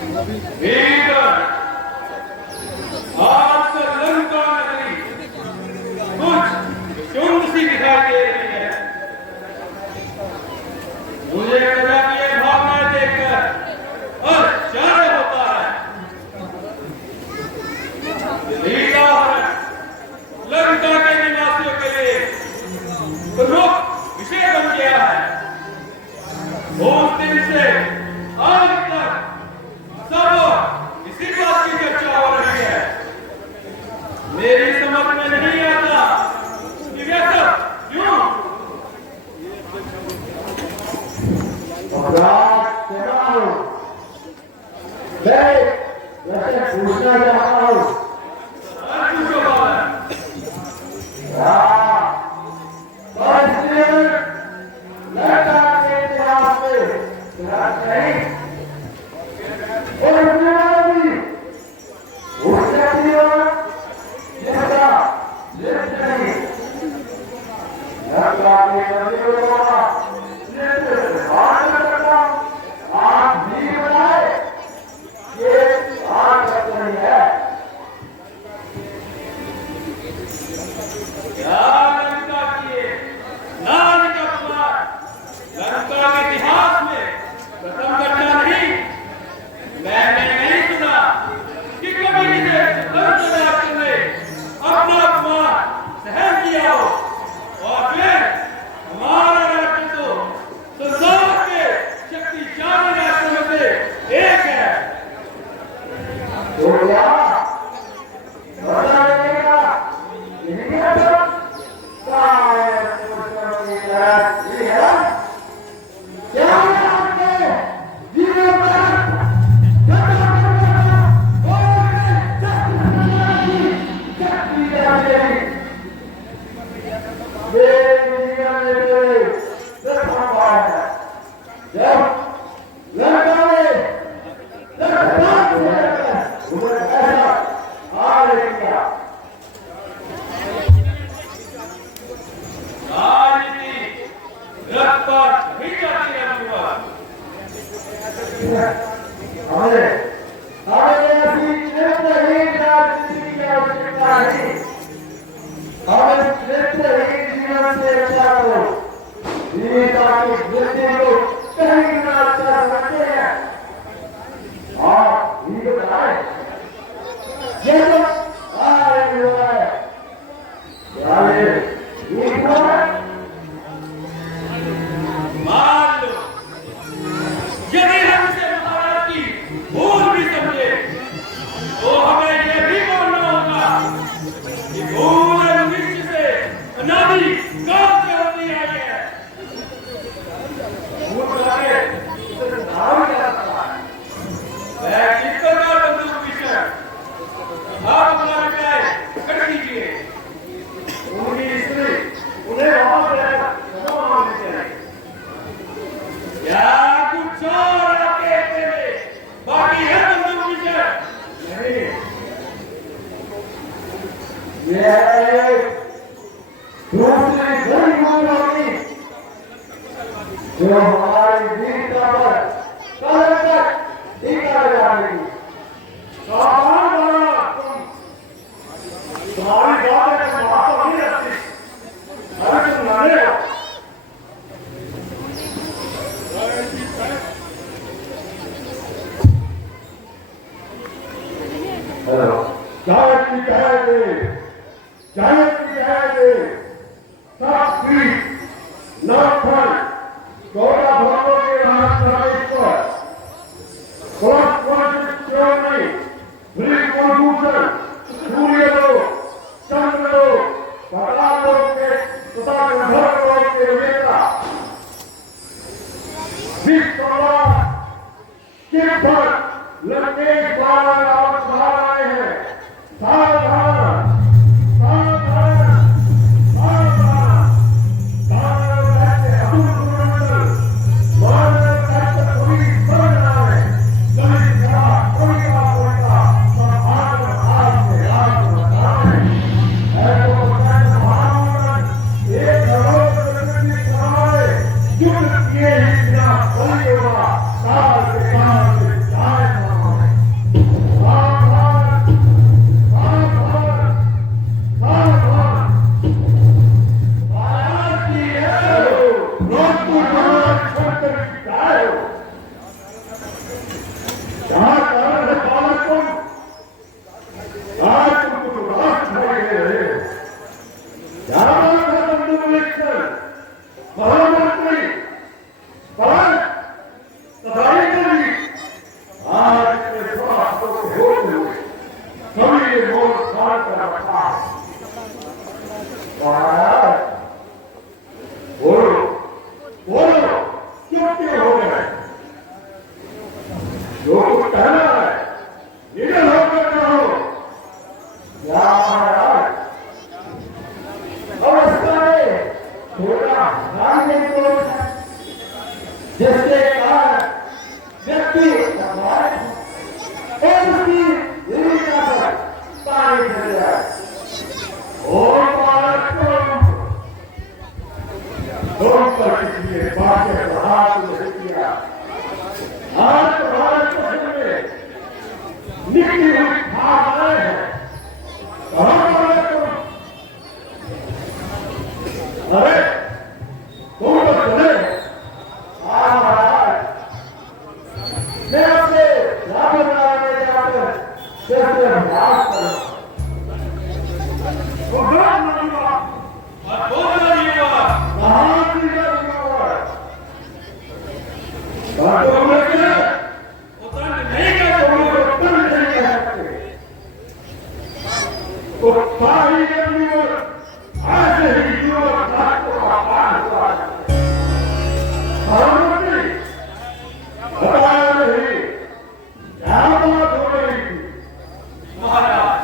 वीर आज लंका नगरी कुछ चुंद सी दिखाई दे रही है। मुझे गजब ये भावना देखकर आश्चर्य होता है। लीला लंका के निवासियों के लिए प्रमुख विषय बन गया है। उस दिन से आज तक सब इसी बात की चर्चा हो रही है। मेरी समझ में नहीं आता कि ये सब क्यों। मैं पूछना चाहता हूँ महामंत्री पवन सफाई करी आज के स्वास्थ्य को होते हुए सभी मोर काट कर रखा महाराज बोलो बोलो क्यों हो गए जो कुछ कहना है निडर होकर कहो या महाराज अवस्था में थोड़ा ध्यान नहीं करो जिसके कारण व्यक्ति और उसकी जीविका पर पानी चल जाए और बालक तुम पर किसी बात के हाथ नहीं किया आज भारत में निकली हुई भावनाएं हैं अरे तुम तो सुने महाराज मैं अपने राम बनाने जाकर कैसे अभ्यास करूं तो बहुत मानूंगा और बोलना नहीं हुआ कहां की बातों में क्या उतन नहीं कर तुम नहीं कह सकते तो सारी अपनी ओर आज ही युवक राष्ट्र का पार हुआ प्रधानमंत्री बताया नहीं क्या बात हो रही थी महाराज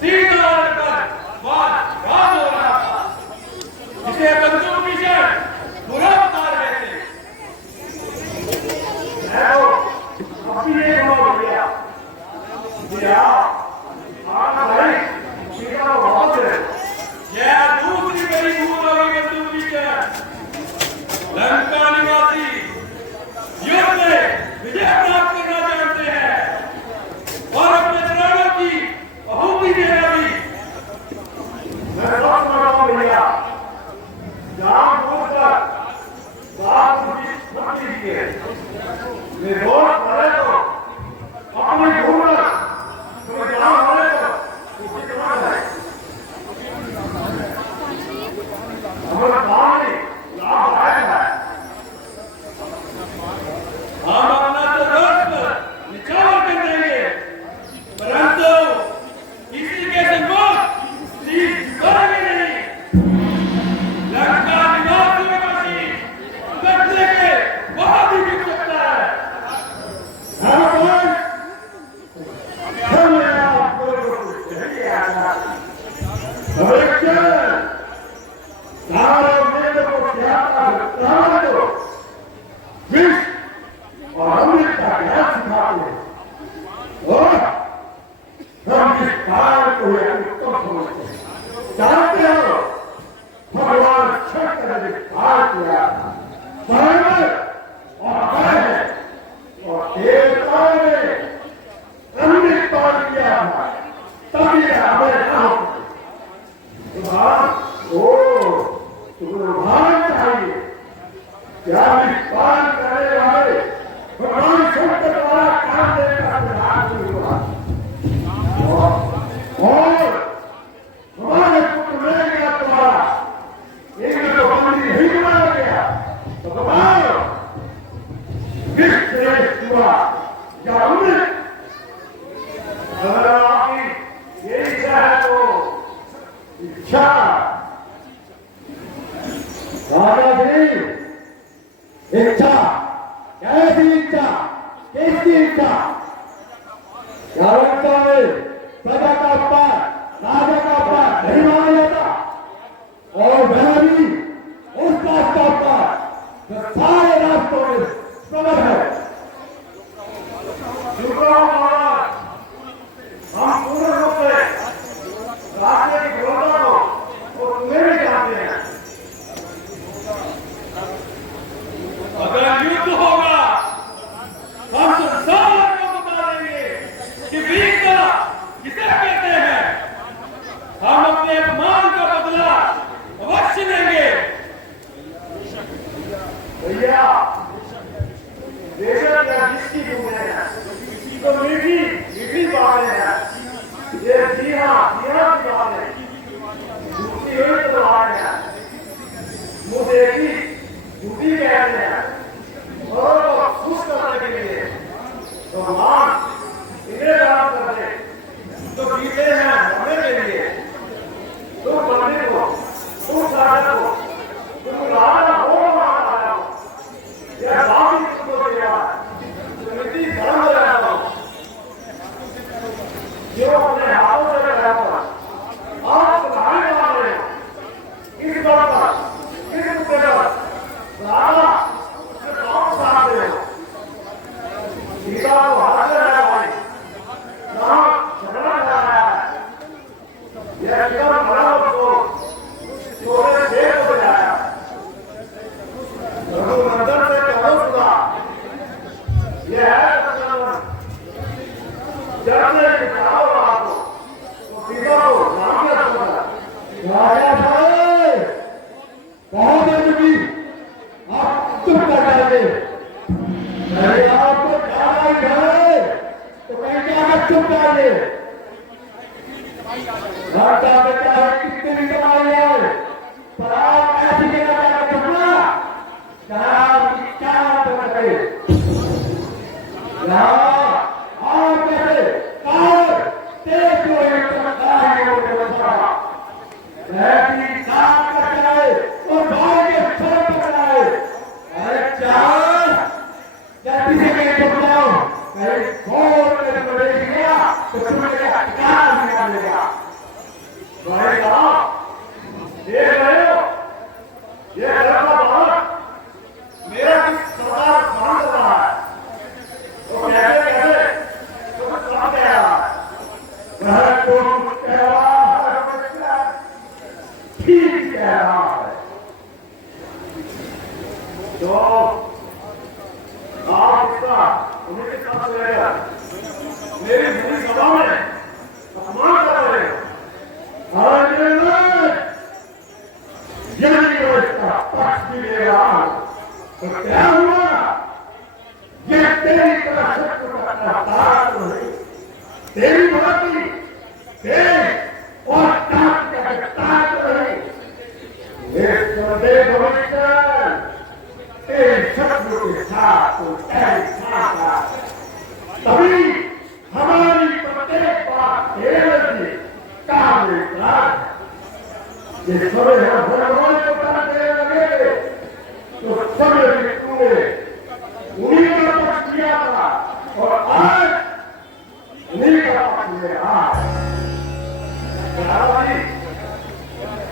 सीधा कर बात बात हो रहा था जिसे बंदूक भीषण बुरा बता रहे थे मैं तो अपने हो गया दिया आना भाई सीधा बहुत है यह दूसरी बड़ी भूल होगी बंदूक भीषण लंका निवासी युद्ध में विजय प्राप्त करना चाहते हैं और अपने प्राणों की आहुति देना भी मैं सब समझता भैया जान बूझकर बात मुझे मत लीजिए ये दोस्त मरे तो अपनी ढूंढकर तो जान मरे तो उसे चला जाए हमारा काम ही लाभदायक है हम अपना तो दोस्त निछावर कर देंगे परंतु किसी के सम्मुख शीश झुकाएंगे नहीं लंका निवासियों का शीश कब्जे के बहुत ही झुक सकता है धन्यवाद धन्यवाद आपको चाहिए आना भविष्य सारा मेरे को क्या कहा दो विश्व और अमृत का ज्ञान सिखाते हैं और हम इस काल को उत्तम समझते हैं जानते हो भगवान शंकर ने पार किया धर्म और धर्म और देवताओं ने अमृत पार किया तभी हमें काम तुम्हें चाहिए क्या पार करने वाले भगवान शंकर द्वारा काम देने का प्रयास नहीं हुआ और हमारे पुत्र मेरे द्वारा एक तो मंदिर नहीं बनाया गया तो बताओ विश्व हुआ या अमृत अगर आपकी ये इच्छा है तो इच्छा दादाजी इच्छा कैसी इच्छा किसकी इच्छा क्या लगता है प्रजा का अपमान राजा का अपमान नहीं माना जाता और वह भी उस रास्ता अपमान जो सारे रास्तों में प्रबल है हम पूर्ण रूप से राज्य की विरोधा को तुम्हें भी जानते हैं अगर युद्ध होगा हम संसार को बता देंगे कि वीरता किसे कहते हैं एक ही ड्यूटी कहते हैं और वो खुश करने के लिए तो भगवान इन्हें काम करते तो जीते हैं मरने के लिए तुम बंदे को तुम साधक को तुम राजा हो आया हो यह बात ही तुमको दिया तुम इतनी धर्म हो रहा हो जो अपने हाथों से रहा था आप तुम्हारे मान रहे हो इस बात पर इस मुद्दे पर राजा उसके कौन साथ रहे हो सीता को हाथ में रहा भाई यहाँ झगड़ा जा रहा है यह एकदम बड़ा उसको छोटे देर हो जाया रघुनंदन से कहो सुना यह है जब से निकालो बात को तो सीता को नाम क्या सुना राजा भाई बहुत है आप चुप कर जाइए अरे आपको ज्यादा ही है तो कहीं जाकर चुप जाइए घाटा बेटा कितनी भी कमाई है पर आप ऐसी जगह जाकर करना जहां क्या तो करे आप कैसे और तेज को एक तरह है वो व्यवस्था ऐसी काम कर जाए और भाई के छोड़ कर जाए अरे चार जब किसी के चुप जाओ कहीं खोल में प्रवेश किया तो तुम्हें अधिकार निकालेगा भाई साहब देख रहे हो ये लड़का बहुत मेरा किस सरकार मान रहा है तो कैसे कैसे तुम कहा कह रहा है वह तुम कह रहा है ठीक कह रहा है तो आप इसका उन्हें के साथ रहेगा मेरी पूरी सभा में अपमान कर रहे हो यदि वो इसका पक्ष भी ले रहा हूं तो क्या हुआ ये तेरी तरह शत्रु का तार नहीं तेरी भक्ति तेज और ताक का ताक नहीं एक सदैव भविष्य तेरे शत्रु के साथ तो तेरे साथ तभी हमारी प्रत्येक बात केवल काम में ये थोड़े भगवान को करने लगे तो समय भी तूने उन्हीं का पक्ष किया था और आज उन्हीं का पक्ष ले रहा है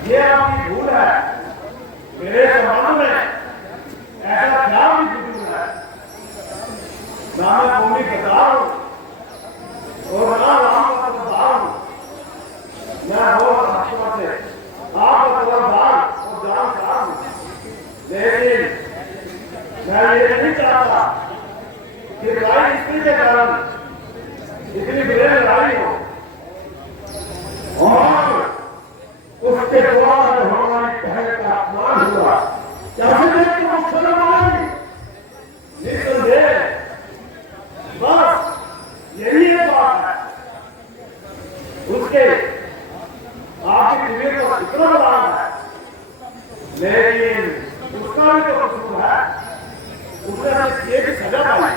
ये आपकी भूल है मेरे जमाने में ऐसा क्या भी बुजुर्ग है ना मैं भूमि बताऊं और ना राम का बताऊं मैं बहुत अच्छे से आप दान और जान साहब लेकिन मैं ये नहीं चाहता कि लड़ाई स्त्री के कारण इतनी बड़ी लड़ाई हो और उसके द्वारा हमारी पहले का अपमान हुआ कैसे देखते मुसलमान निसंदेह बस यही एक बात है उसके आपकी दिव्य को इतना बड़ा है लेकिन उसका भी तो कसूर है उसने एक सजा पाई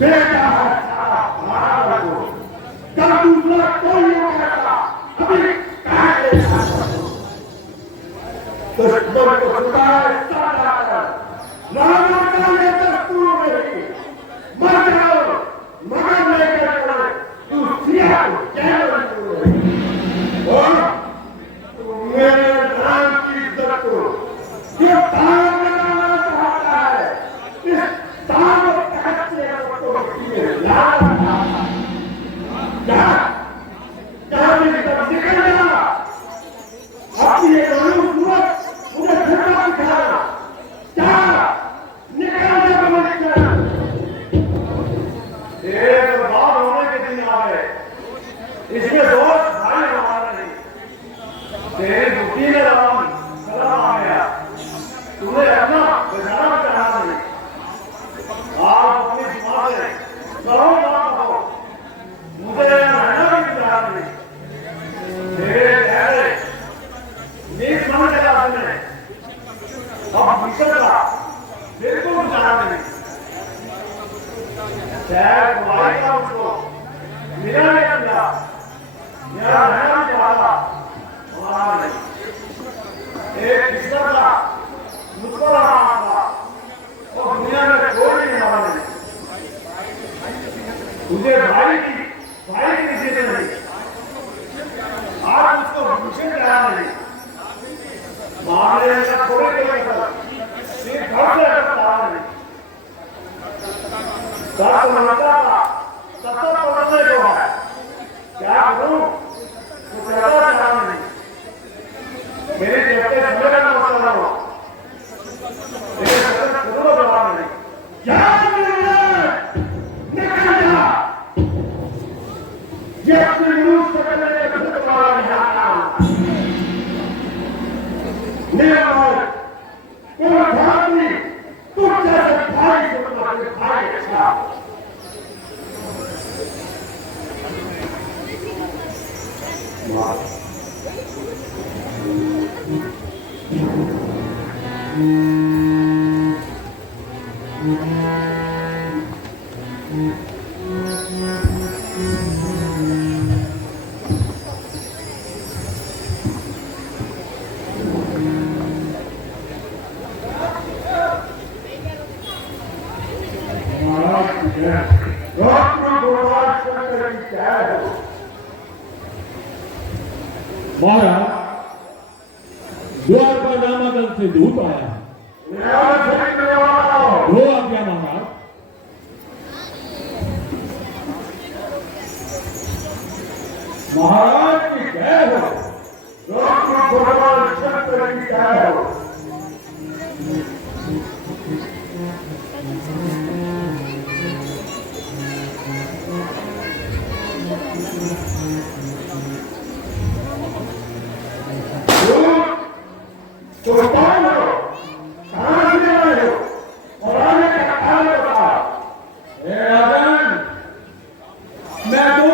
बेटा हमारा कल दूसरा कोई नहीं करता अभी दुश्मन को छुड़ाए रावण का ये दस्तूर नहीं मर जाओ मगर लेकर तू सिया को जय और मेरे नाम की इज्जत को ये तार लगाना चाहता है इस तार कच्चे को निकल जाना अपनी एक मुझे फिरना दिखाना क्या निकल जा एक बात होने के दिन आ गए इसमें दोस्त भाई हमारा नहीं तेरी दुखी में राम सलाम आ गया तुम्हें अपना बजाना चाहना नहीं आप अपनी दिमाग में कहो बात हो मुझे रहना भी तैयार नहीं वाला वहां नहीं, एक किस्सा मुझको रहा था और दुनिया में कोई नहीं माना नहीं। मुझे भाई की चीजें नहीं, आज उसको मुझे क्या नहीं मारने का कोई नहीं कर, सिर्फ घर से करता नहीं। साथ मनता था सत्तर पढ़ने को है, क्या करूं तो कहता चाह नहीं। मेरे कहते झगड़ा न मसला हो, मेरे कहते खुद जवाब नहीं। क्या निकल जा, ये अपनी न्यूज से पहले खुद वाला नहीं आता। मेरा कोई भाई तू जैसे भाई से तुम्हारे भाई अच्छा महाराज द्वार पर रामादल से दूत आया। वो आज्ञा महाराज। महाराज की जय हो, भगवान शंकर की जय हो। तो कौन हो, कहां से आए हो और आने का कारण बताओ। राजन, मैं तो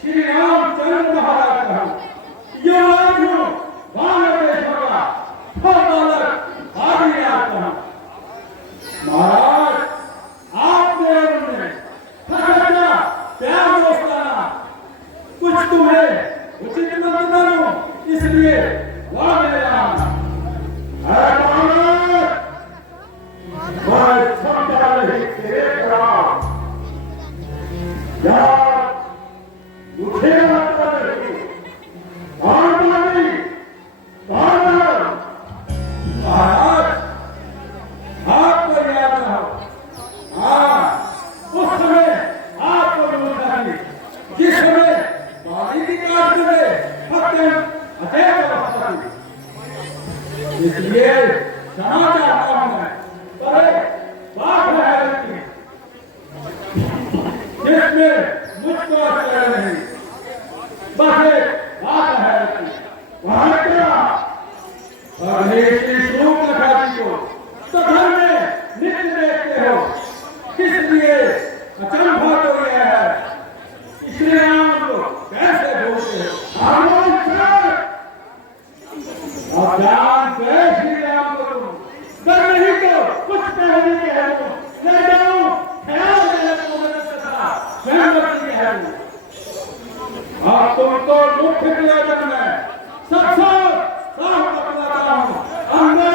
श्री रामचंद्र महाराज का हूं। युवराज हूं, बांग्लादेश का बालक आदि आता हूं। महाराज, आपने उन्होंने ठहरना प्यार दोस्ताना कुछ तुम्हें उचित न मानो, इसलिए वहां ले रहा हूं। मैं समझा नहीं तेरे ग्राम या मुझे लगता नहीं महाराज, आपको याद रहा, हाँ, उस समय आपको मिलता थी जिस समय बाली की काट में फतेह अजय अवस्था थी। इसलिए क्षमा चाहता हूं मैं, पर बात है जिसमें मुझको आश्चर्य नहीं, बस एक बात है वहां क्या श्लोक खाती हो तो घर में नित्य देखते हो, किसलिए अचंभा तो यह है श्री राम को कैसे बोलते हो। आप जानते श्री राम को तुम कर नहीं तो कुछ पहले कह दो, ले जाओ ख्याल आप तुमको मुख्य नियोजन में सबसे साफ बताता हूं, अंदर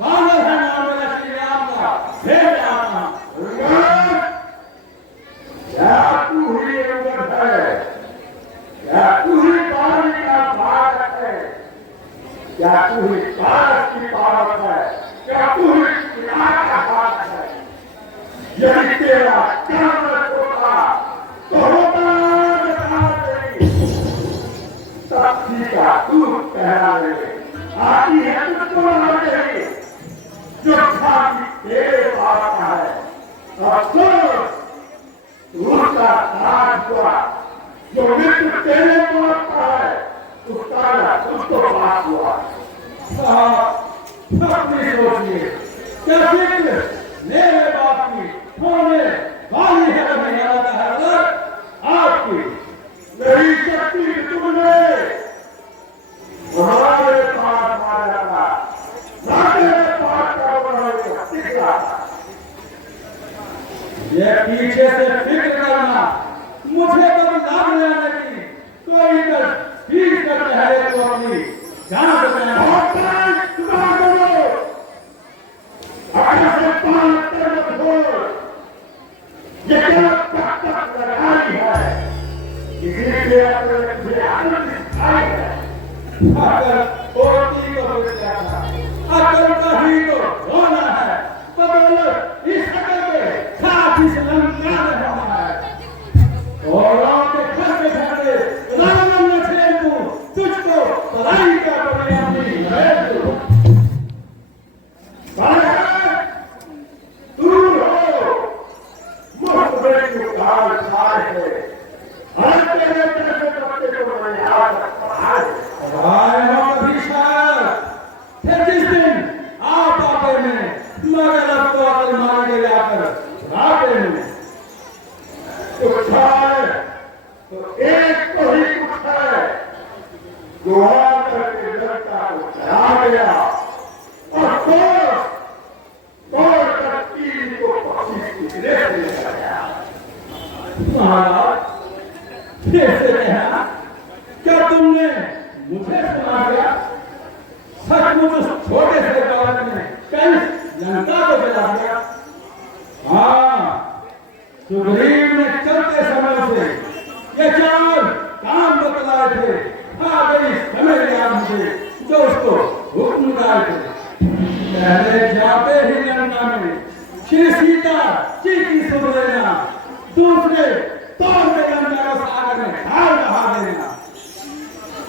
बालक है नाम मेरा श्री राम का, भेज आता हूं। क्या तू ही अंगत है, क्या तू ही पानी का बालक है, क्या तू ही भारत की पावक है, क्या तू ही पिता का बालक है। यदि तेरा कर्म होता तो होता शक्ति का दूध पहना ले, आती है तुझको न चाहिए जो खाती तेरे पास है। अफसोस उसका नाश हुआ, जो मृत्यु तेरे पहुंचता है उसका तुझको पास हुआ। अपनी सोचिए, क्या फिक्र मेरे बाप की होने वाली है आपकी मेरी शक्ति तुमने हमारे पास मारा था, मेरे पास का बना ये पीछे से फिक्र करना मुझे कभी लाभ लेने की कोई ठीक करते हैं तो अपनी जान बचाना। ये क्या तक लड़ाई है, इसीलिए मुझे आनंद दिखाई है। अगर होती तो हो जाता, अगर कहीं तो होना है, तो बोलो इस अकल के साथ इस लंका रहना है। और आपके घर के घंटे राम न छेड़ दूं, तुझको पढ़ाई का परिणाम नहीं है तू। दूर हो, मुफ्त में उधार खाए है। हर तेरे जैसे बच्चे को मैंने आज तक पढ़ा है। आए हो कभी शायद, फिर जिस दिन आप आते में मगर अब तो अकल मार के लाकर राते में कुछ है तो एक तो ही कुछ है, जो आकर के लड़का को चढ़ा गया और तोड़ कर तीर को पक्षी की रेत ले गया। महाराज कैसे कहना, क्या तुमने मुझे सुना दिया? सचमुच उस छोटे से बालक ने कल लंका को जला दिया? हाँ, सुग्रीव ने चलते समय से ये चार काम बतलाए थे। आ गई समय याद मुझे जो उसको हुक्म डाले थे। पहले जाते ही लंका में श्री सीता जी की सुन लेना, दूसरे तौर पे लंका को सागर में ढाल बहा देना,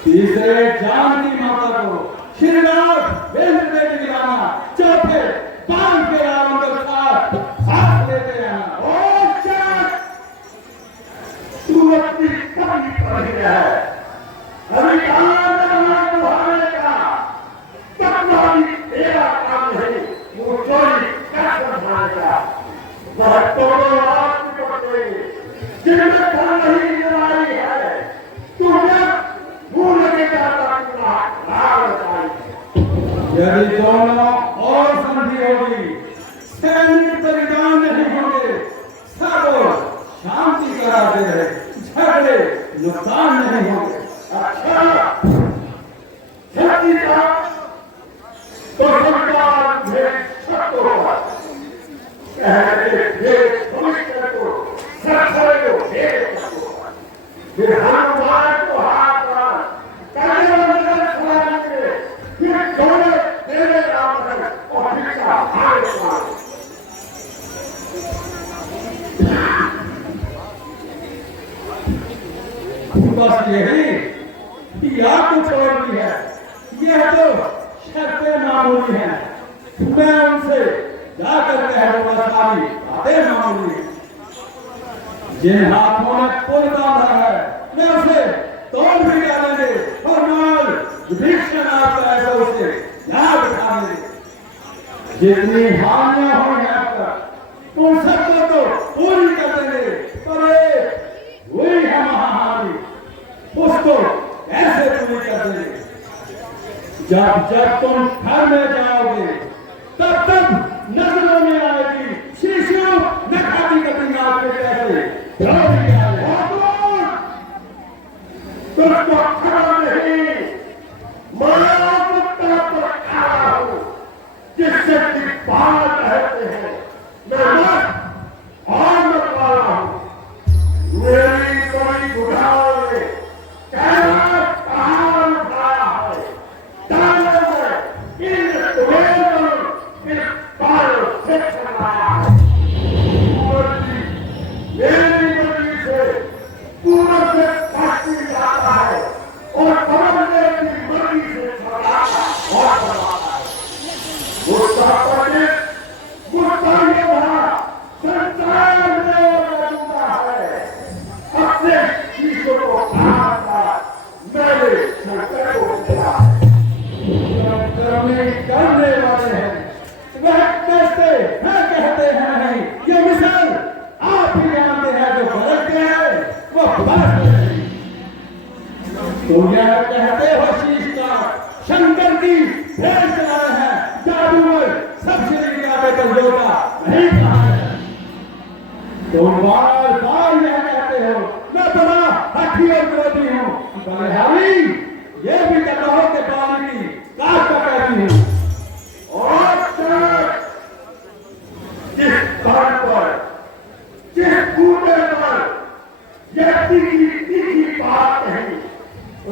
तीसरे जानकी माता को श्री राम वेंद्र में दिलाना, चौथे बाण के रावण को साथ लेते आना। और क्या तू अपनी कमी पड़ गया है? अधिकार बढ़ाने का तकवा भी तेरा काम नहीं, वो चोरी कैसे बढ़ाने का वह तोड़ो आपकी पड़े जिनमें धन नहीं लड़ाई है। तुम्हें भूल के जाता यदि दोनों और संधि होगी, सैनिक परिणाम नहीं होंगे, सब शांति कराते रहे, झगड़े नुकसान नहीं होंगे। अच्छा शक्ति का तो सरकार में शब्द होगा, कहते भेद भविष्य को सत्सर को भेद होगा, फिर हनुमान को हाथ करने वाले सुनाएंगे, फिर दोनों तेरे नाम और भिक्षा भाग मारे। बस यही या कुछ और भी है, यह तो शर्तें मामूली हैं। मैं उनसे जाकर कह दूंगा सारी बातें मामूली हैं। जिन हाथों में पुल बांधा है, मैं उसे तोड़ भी डालेंगे और माल विभीषण आपका ऐसा उसे याद रखा देंगे। जितनी हानियां होंगी आपका उन सबको तो पूरी कर देंगे, पर वही है महाहानि, उसको कैसे पूरी कर देंगे? जब जब तुम घर में जाओगे तब तब नजरों में आएगी शिशु नखाती कटिंग आपके कैसे तुमको खबर नहीं, माया कुत्ता पर खड़ा हूं, जिससे कि बाल कहते हैं, मैं मत और मत वाला हूं। मेरी बड़ी बुढ़ाओं ने कहना कहां उठाया है, डाले में इन वेदों के बाल से छुड़ाया है। मेरी मर्जी से पूरा से पश्चिम जाता है और बदलने की मर्जी से छुड़ाता और बनाता है। मुद्दा पंडित मुद्दा ये भरा संसार में बनता है, अपने चीजों को खाता मेरे शंकर को दिया है। करने वाले हैं वह कहते हैं नहीं, ये मिसाल आप ही जानते हैं, जो बदलते हैं वो बदलते हैं। तो यह कहते हो शीश का शंकर की भेंट चलाए हैं, जादूगर सब श्री का योगा नहीं कहा है। तो बार बार यह कहते हो मैं बड़ा हठी और क्रोधी हूं, बलिहारी ये भी कटोरों के पानी की काट पकड़ती हूँ और जिस स्थान पर जिस कूटे पर यह तीखी बात कही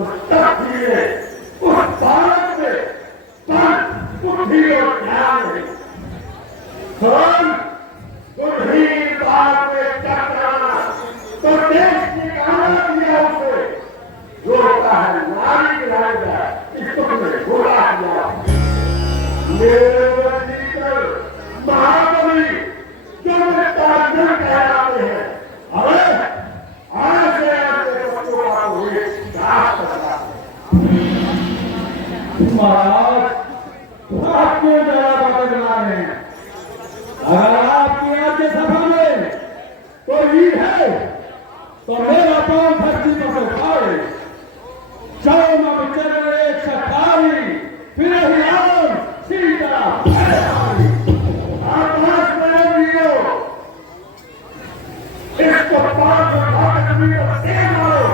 उस तस्वीर उस भारत में पर बुद्धि और ज्ञान नहीं कौन बुद्धि बात में टकराना तो देश निकालना दिया उसे जो होता है नारी गिराएगा इसको तुमने घोड़ा दिया महाबली जो मेरे ताजन कहलाते हैं अरे आज से आपके बच्चों का हुए महाराज आप क्यों जरा बदला रहे हैं अगर आपकी राज्य सभा में कोई है तो मेरा पांव धरती पर उठाए जाओ मैं चले एक सतारी फिर राम सीता आकाश में लियो इसको पांच उठा कर दे मारो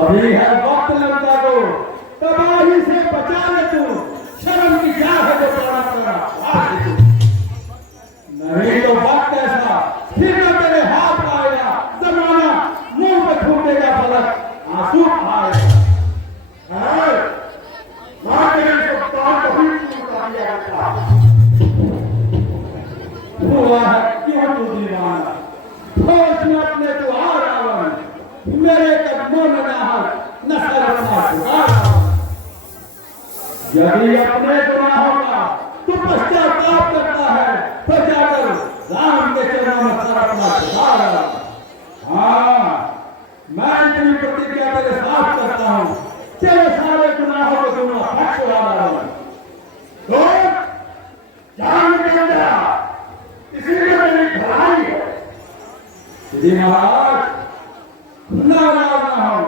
अभी है वक्त लगता तो तबाही से बचा ले तू शर्म की क्या है जो प्राण नहीं तो वक्त ऐसा फिर न तेरे हाथ आएगा जमाना मुंह पे फूटेगा फलक आंसू आएगा मां तेरे को प्राण कभी छूटा दिया था हुआ है क्यों तू दीवाना खोज में अपने तो आ रावण मेरे कदमों में न सरकना यदि अपने गुनाहों का तू पश्चाताप करता है तो जाकर राम के चरणों में सरकना सुधार। हाँ मैं इतनी प्रतिज्ञा तेरे साथ करता हूँ तेरे सारे गुनाहों को दूंगा बख्शवाना तो जान के अंदर इसीलिए मेरी भलाई है महाराज नाराज ना हो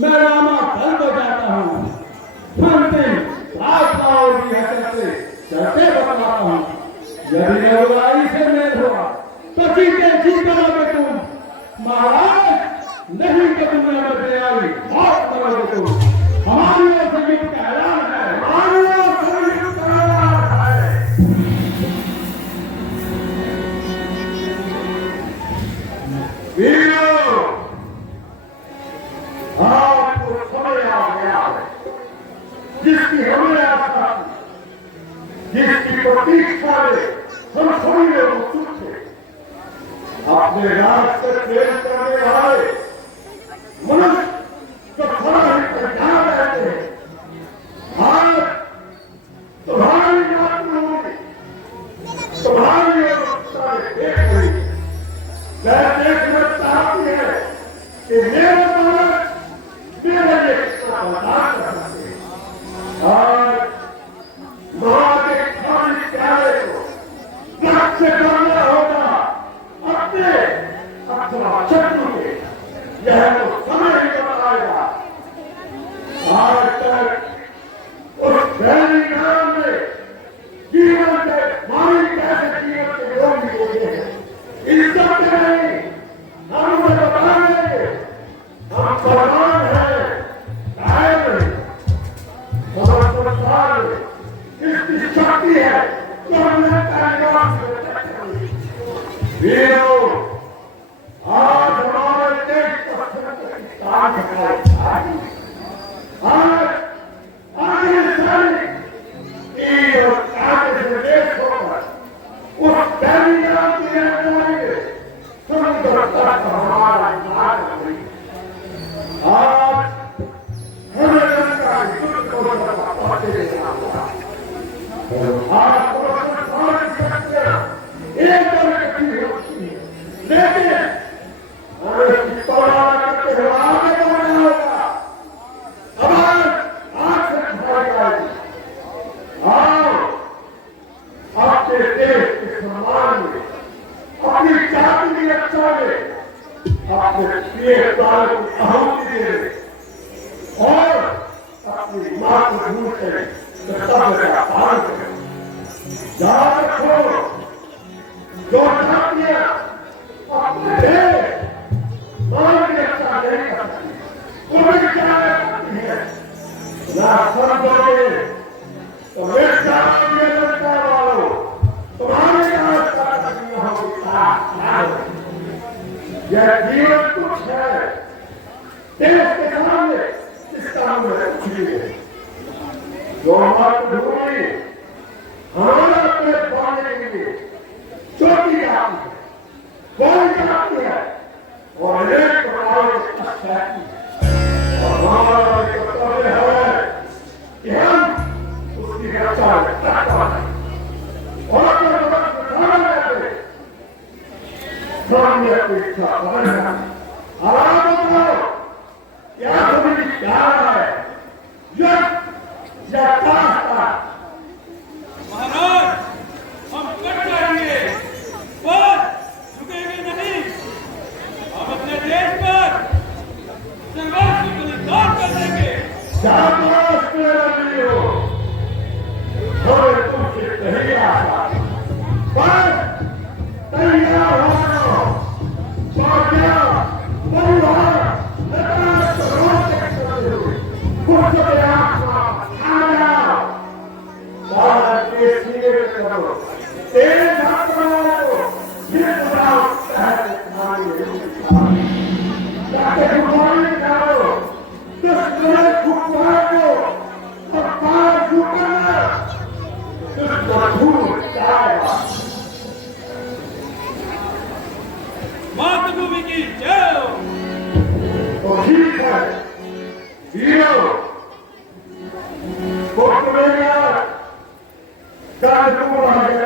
मैं रामा दल हो जाता हूँ अंतिम प्रार्थनाओं की करते चलते बतलाता हूँ यदि नेवलाई से मेल हुआ तो जीते जी करोगे तुम महाराज नहीं तो दुनिया में दयाई मौत करोगे तुम हमारी ओर से युद्ध का ऐलान है हमारी ओर से युद्ध का ऐलान है वीरों आपको समय आ गया है जिसकी हमें आशा जिसकी प्रतीक्षा में हम सभी लोग उत्सुक थे अपने राज से प्रेम करने वाले मनुष्य जो थोड़ा ही पहचान रहते हैं, आज तुम्हारी मातृभूमि तुम्हारी अवस्था में देख रही है। वह देखना चाहती है कि मेरे बालक मेरे लिए कितना बलिदान कर सकते हैं। और मां के खाली प्यारे को रक्त से करना होगा अपने अथवा शत्रु के, यह तो समय ही बताएगा। आज तक उस पहली नाम में जीवन के मारी कैसे जीवन के योग भी होते हैं, इज्जत नहीं हम उन्हें बताएंगे। हम बलवान हैं, कायर नहीं, हमारे संसार में इसकी शक्ति है तो हमने पहलवान से वीरों, आज हमारे देश का ताकत है। आज आगे सैनिक तीर और कांटे से देश होकर उस पहली रात की जाएंगे समुद्र तक हमारा इलाज हुई। आज हमें लंका युद्ध को पहुंचे देना होगा। आज एक तरह होती है, लेकिन हमें करते हुए आगे बढ़ना होगा। आवाज आज से उठाई जाएगी। आओ अपने देश के सम्मान में, अपनी जाति की रक्षा में अपने प्रिय प्राण को आहुति दे और अपनी मातृभूमि से कर्तव्य का पालन करें। याद रखो, जो जातियां अपने देश मान की रक्षा नहीं कर सकती, उन्हें क्या करती है ना समझोगे तो मेरे जाति में लड़ने वालों तुम्हारे यह जीवन कुछ है देश के सामने, इसका हमने कुछ भी नहीं। जो मातृभूमि हमारा पेट पाने के लिए छोटी जाती है, बड़ी जाती है और अनेक प्रकार से अच्छा है। और हमारा कर्तव्य है कि हम उसकी रक्षा में रखा है और सामने अपनी इच्छा करना। आराम करो, क्या तुम्हें प्यार है युद्ध या ताशा? महाराज हम कट जाएंगे पर झुकेंगे नहीं। हम अपने देश पर संघर्ष की बलिदान कर देंगे। शाबाश मेरा वीरो, हमें तुमसे कहीं आशा पर तैयार हो परिवार मातृभूमि की जय हो। तो ठीक है वीरो,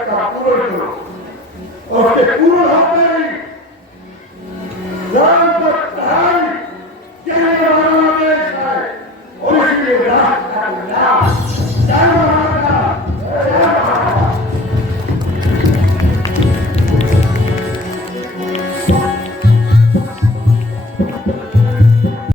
का पूर्ण करो और पूर्ण होते ही